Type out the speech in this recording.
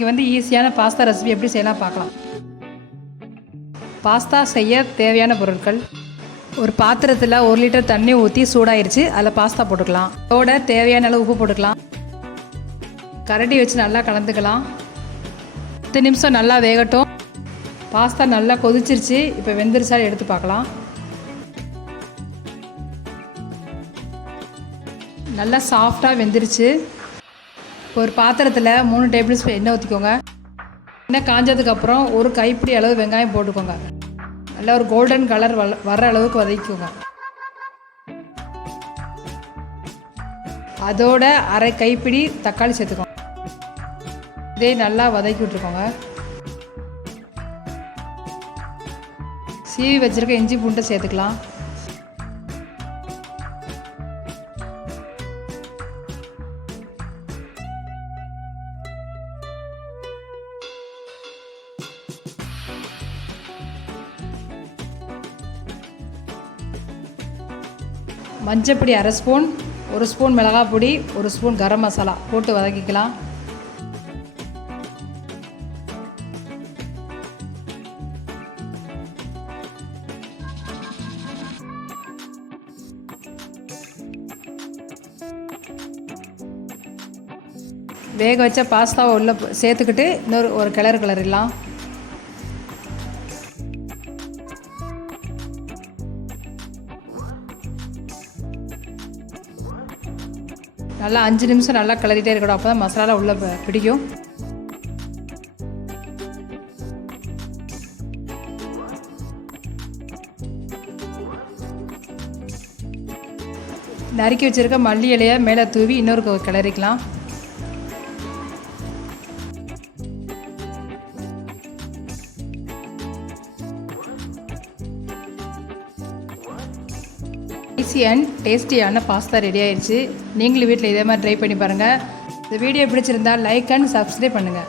இன்றைக்கி ஈஸியான pasta recipe எப்படி செய்யலாம் பார்க்கலாம். பாஸ்தா செய்ய தேவையான பொருட்கள்: ஒரு பாத்திரத்தில் 1 லிட்டர் தண்ணி ஊற்றி சூடாயிருச்சு. அதில் பாஸ்தா போட்டுக்கலாம். அதோட தேவையான அளவு உப்பு போட்டுக்கலாம். கரண்டி வச்சு நல்லா கலந்துக்கலாம். 10 நிமிஷம் நல்லா வேகட்டும். பாஸ்தா நல்லா கொதிச்சிருச்சு. இப்போ வெந்துருச்சா எடுத்து பார்க்கலாம். நல்லா சாஃப்டாக வெந்துருச்சு. ஒரு பாத்திரத்தில் 3 டேபிள் ஸ்பூன் எண்ணெய் ஊற்றிக்கோங்க. எண்ணெய் காஞ்சதுக்கப்புறம் ஒரு கைப்பிடி அளவு வெங்காயம் போட்டுக்கோங்க. நல்லா ஒரு கோல்டன் கலர் வர்ற அளவுக்கு வதக்கிக்கோங்க. அதோட அரை கைப்பிடி தக்காளி சேர்த்துக்கோங்க. இதே நல்லா வதக்கி விட்டுருக்கோங்க. சீவி வச்சுருக்க இஞ்சி பூண்டை சேர்த்துக்கலாம். மஞ்சப்பொடி அரை ஸ்பூன், 1 ஸ்பூன் மிளகாய் பொடி, 1 ஸ்பூன் கரம் மசாலா போட்டு வதக்கிக்கலாம். வேக வச்ச பாஸ்தாவை உள்ள சேர்த்துக்கிட்டு ஒரு கிளறிடலாம். நல்லா 5 நிமிஷம் நல்லா கிளறிட்டே இருக்கணும். அப்போ தான் மசாலா உள்ளே பிடிக்கும். நறுக்கி வச்சுருக்க மல்லி இலையை மேலே தூவி இன்னொரு கிளறிக்கலாம். ஈஸி அண்ட் டேஸ்டியான பாஸ்தா ரெடி ஆயிடுச்சு. நீங்களும் வீட்டில் இதே மாதிரி ட்ரை பண்ணி பாருங்கள். இந்த வீடியோ பிடிச்சிருந்தால் லைக் அண்ட் சப்ஸ்கிரைப் பண்ணுங்கள்.